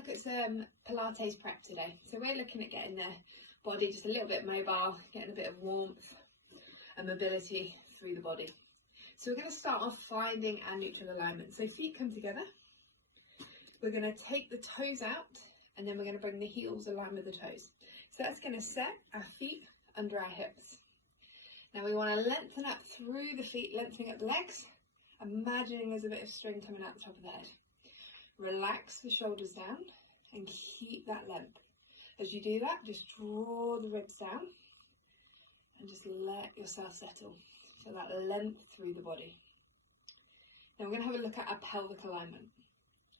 look at some Pilates prep today. So we're looking at getting the body just a little bit mobile, getting a bit of warmth and mobility through the body. So we're going to start off finding our neutral alignment. So feet come together. We're going to take the toes out and then we're going to bring the heels aligned with the toes. So that's going to set our feet under our hips. Now we want to lengthen up through the feet, lengthening up the legs, imagining there's a bit of string coming out the top of the head. Relax the shoulders down and keep that length. As you do that, just draw the ribs down and just let yourself settle. Feel that length through the body. Now we're going to have a look at our pelvic alignment.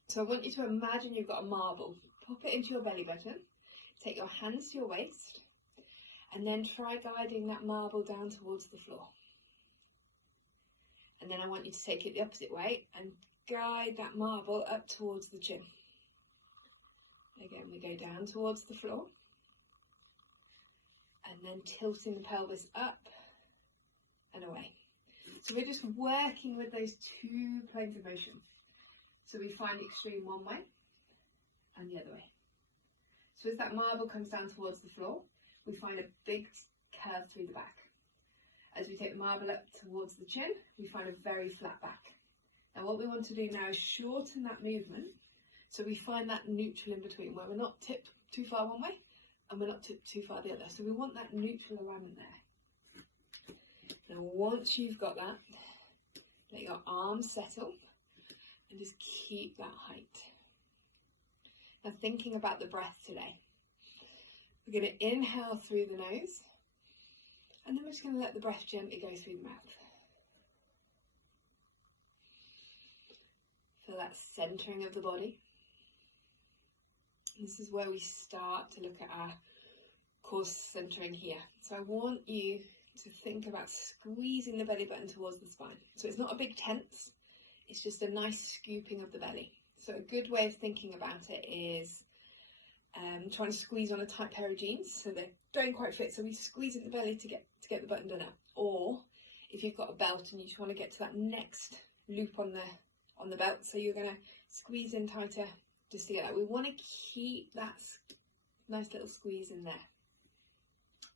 So I want you to imagine you've got a marble. Pop it into your belly button, take your hands to your waist, and then try guiding that marble down towards the floor. And then I want you to take it the opposite way and guide that marble up towards the chin. Again, we go down towards the floor and then tilting the pelvis up and away. So we're just working with those two planes of motion. So we find the extreme one way and the other way. So as that marble comes down towards the floor, we find a big curve through the back. As we take the marble up towards the chin, we find a very flat back. Now what we want to do now is shorten that movement so we find that neutral in between where we're not tipped too far one way and we're not tipped too far the other. So we want that neutral alignment there. Now once you've got that, let your arms settle and just keep that height. Now thinking about the breath today, we're going to inhale through the nose and then we're just going to let the breath gently go through the mouth. Feel that centering of the body. This is where we start to look at our core centering here. So I want you to think about squeezing the belly button towards the spine. So it's not a big tense, it's just a nice scooping of the belly. So a good way of thinking about it is trying to squeeze on a tight pair of jeans so they don't quite fit. So we squeeze in the belly to get the button done up. Or if you've got a belt and you just want to get to that next loop on the belt, so you're going to squeeze in tighter just to get that. We want to keep that nice little squeeze in there.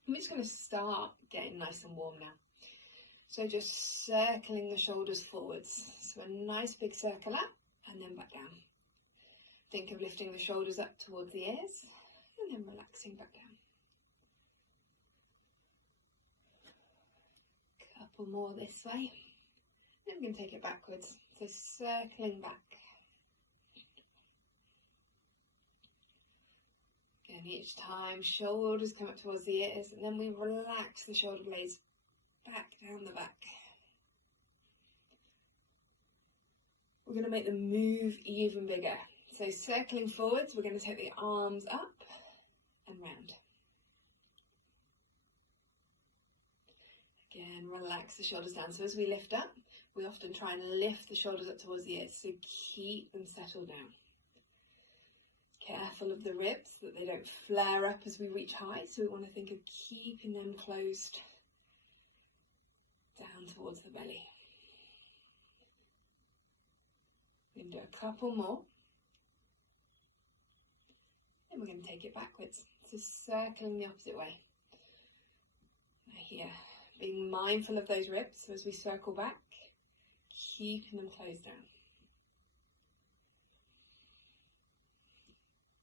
I'm just going to start getting nice and warm now. So just circling the shoulders forwards. So a nice big circle up and then back down. Think of lifting the shoulders up towards the ears and then relaxing back down. Couple more this way. Then we're going to take it backwards. So circling back. Again, each time shoulders come up towards the ears and then we relax the shoulder blades back down the back. We're going to make the move even bigger. So circling forwards, we're going to take the arms up and round. Again, relax the shoulders down. So as we lift up, we often try and lift the shoulders up towards the ears. So keep them settled down. Careful of the ribs that they don't flare up as we reach high. So we want to think of keeping them closed down towards the belly. We're going to do a couple more. Then we're going to take it backwards. So circling the opposite way. Now here, being mindful of those ribs. So as we circle back, keeping them closed down.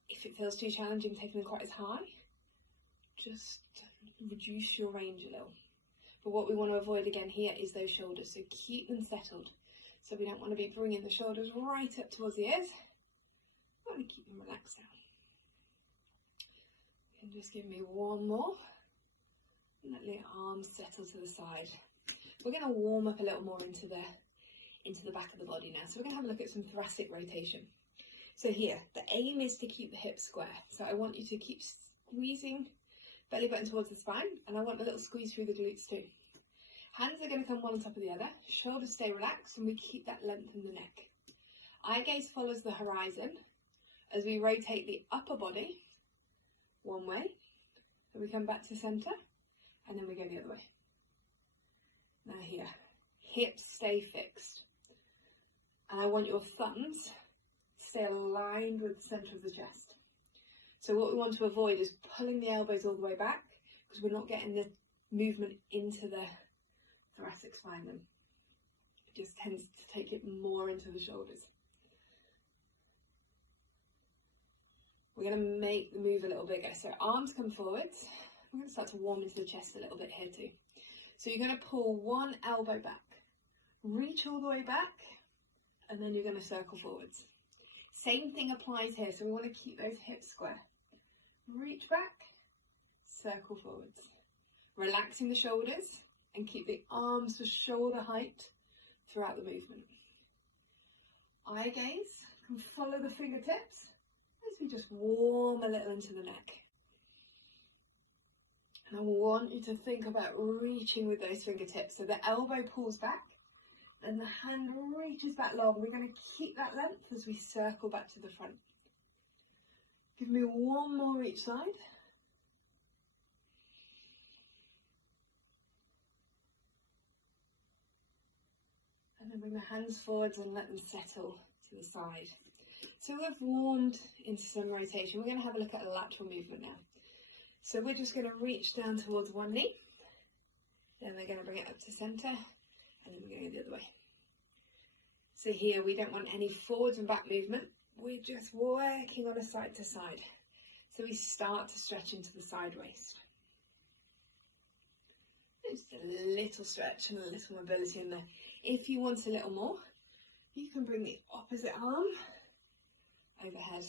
If it feels too challenging taking them quite as high, just reduce your range a little. But what we want to avoid again here is those shoulders. So keep them settled. So we don't want to be bringing the shoulders right up towards the ears. We want to keep them relaxed down. And just give me one more. And let the arms settle to the side. We're going to warm up a little more into the back of the body now. So we're going to have a look at some thoracic rotation. So here, the aim is to keep the hips square. So I want you to keep squeezing belly button towards the spine, and I want a little squeeze through the glutes too. Hands are going to come one on top of the other. Shoulders stay relaxed, and we keep that length in the neck. Eye gaze follows the horizon as we rotate the upper body one way. So we come back to center, and then we go the other way. Now here, hips stay fixed. And I want your thumbs stay aligned with the centre of the chest. So what we want to avoid is pulling the elbows all the way back, because we're not getting the movement into the thoracic spine then. It just tends to take it more into the shoulders. We're going to make the move a little bigger. So arms come forwards. We're going to start to warm into the chest a little bit here too. So you're going to pull one elbow back, reach all the way back, and then you're going to circle forwards. Same thing applies here. So we want to keep those hips square. Reach back, circle forwards. Relaxing the shoulders and keep the arms to shoulder height throughout the movement. Eye gaze, can follow the fingertips as we just warm a little into the neck. And I want you to think about reaching with those fingertips. So the elbow pulls back and the hand reaches back long. We're going to keep that length as we circle back to the front. Give me one more each side. And then bring the hands forwards and let them settle to the side. So we've warmed into some rotation. We're going to have a look at a lateral movement now. So we're just going to reach down towards one knee, then we're going to bring it up to centre, and then we're going to go the other way. So here we don't want any forwards and back movement, we're just working on a side to side. So we start to stretch into the side waist. Just a little stretch and a little mobility in there. If you want a little more, you can bring the opposite arm overhead.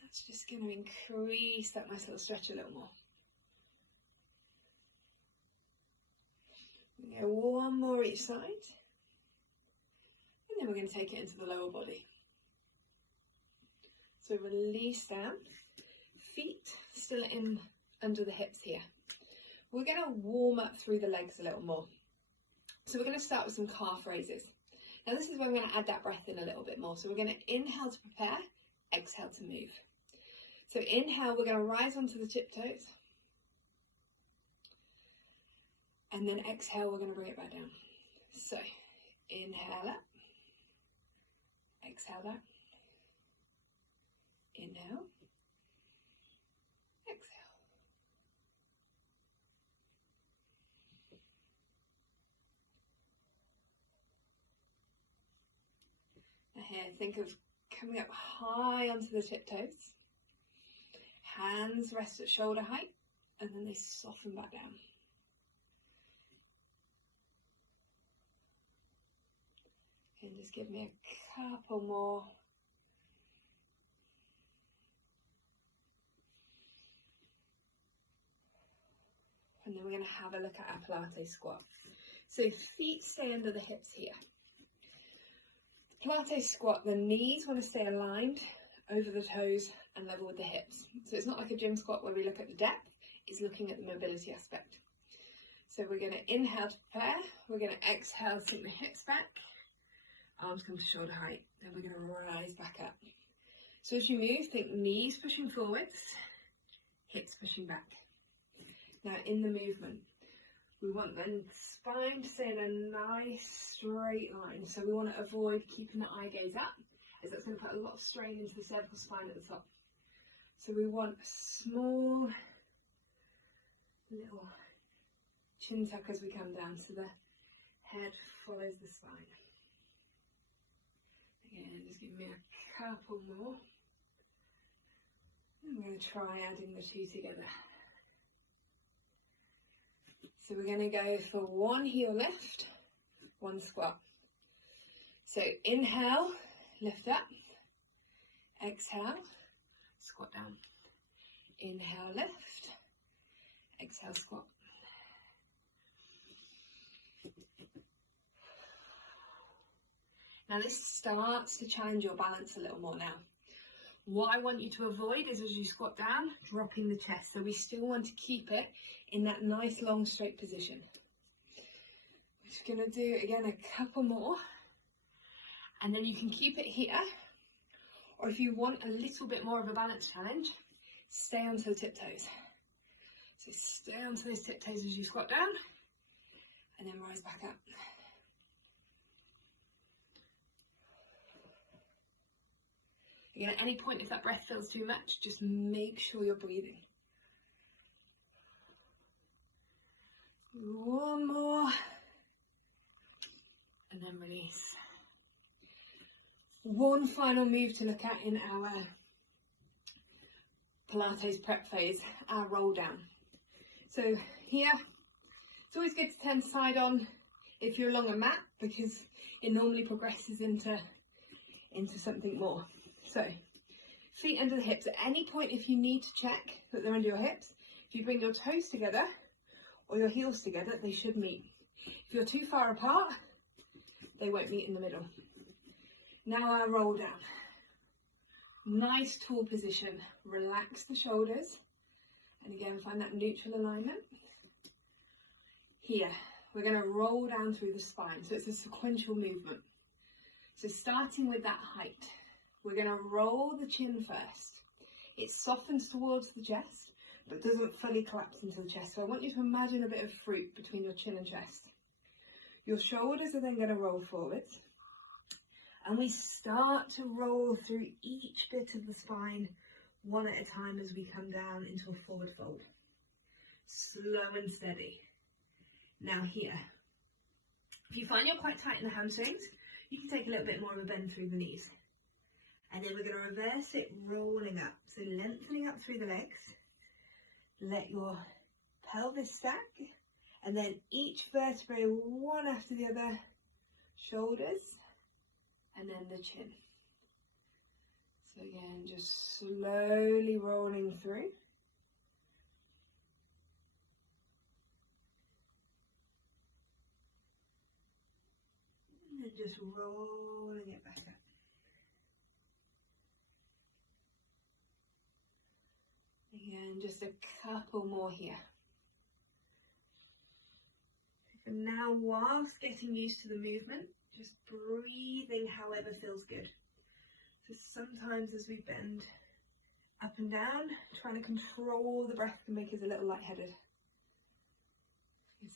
That's just going to increase that nice little stretch a little more. We're going to go one more each side. And then we're going to take it into the lower body. So release down. Feet still in under the hips here. We're going to warm up through the legs a little more. So we're going to start with some calf raises. Now this is where we're going to add that breath in a little bit more. So we're going to inhale to prepare, exhale to move. So inhale, we're going to rise onto the tiptoes. And then exhale, we're going to bring it back down. So inhale up, exhale down, inhale, exhale. Now here, think of coming up high onto the tiptoes. Hands rest at shoulder height, and then they soften back down. And just give me a couple more. And then we're going to have a look at our Pilates squat. So feet stay under the hips here. Pilates squat, the knees want to stay aligned over the toes and level with the hips. So it's not like a gym squat where we look at the depth, it's looking at the mobility aspect. So we're going to inhale to prepare, we're going to exhale, sink the hips back, arms come to shoulder height, then we're going to rise back up. So as you move, think knees pushing forwards, hips pushing back. Now in the movement, we want the spine to stay in a nice straight line. So we want to avoid keeping the eye gaze up, as that's going to put a lot of strain into the cervical spine at the top. So we want a small little chin tuck as we come down, so the head follows the spine. Again, just give me a couple more. And we're going to try adding the two together. So we're going to go for one heel lift, one squat. So inhale, lift up, exhale, squat down. Inhale, lift, exhale, squat. Now this starts to challenge your balance a little more now. What I want you to avoid is, as you squat down, dropping the chest. So we still want to keep it in that nice long straight position. We're just going to do again a couple more, and then you can keep it here, or if you want a little bit more of a balance challenge, stay onto the tiptoes. So stay onto those tiptoes as you squat down, and then rise back up. Again, at any point if that breath feels too much, just make sure you're breathing. One more, and then release. One final move to look at in our Pilates prep phase, our roll down. So here, it's always good to turn side on if you're along a mat, because it normally progresses into something more. So feet under the hips. At any point, if you need to check that they're under your hips, if you bring your toes together or your heels together, they should meet. If you're too far apart, they won't meet in the middle. Now our roll down. Nice tall position. Relax the shoulders. And again, find that neutral alignment. Here, we're going to roll down through the spine. So it's a sequential movement. So starting with that height, we're going to roll the chin first. It softens towards the chest, but doesn't fully collapse into the chest. So I want you to imagine a bit of fruit between your chin and chest. Your shoulders are then going to roll forwards. And we start to roll through each bit of the spine one at a time as we come down into a forward fold. Slow and steady. Now here, if you find you're quite tight in the hamstrings, you can take a little bit more of a bend through the knees. And then we're going to reverse it, rolling up. So lengthening up through the legs. Let your pelvis stack. And then each vertebrae, one after the other, shoulders, and then the chin. So again, just slowly rolling through. And then just rolling it back up. Again, just a couple more here. And now, whilst getting used to the movement, just breathing however feels good. So sometimes as we bend up and down, trying to control the breath can make us a little lightheaded.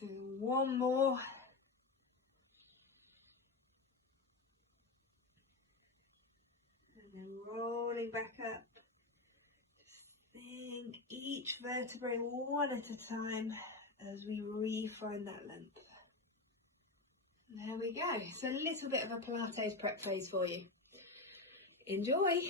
So one more. And then rolling back up. Just think each vertebrae one at a time as we refine that length. There we go. So a little bit of a Pilates prep phase for you. Enjoy.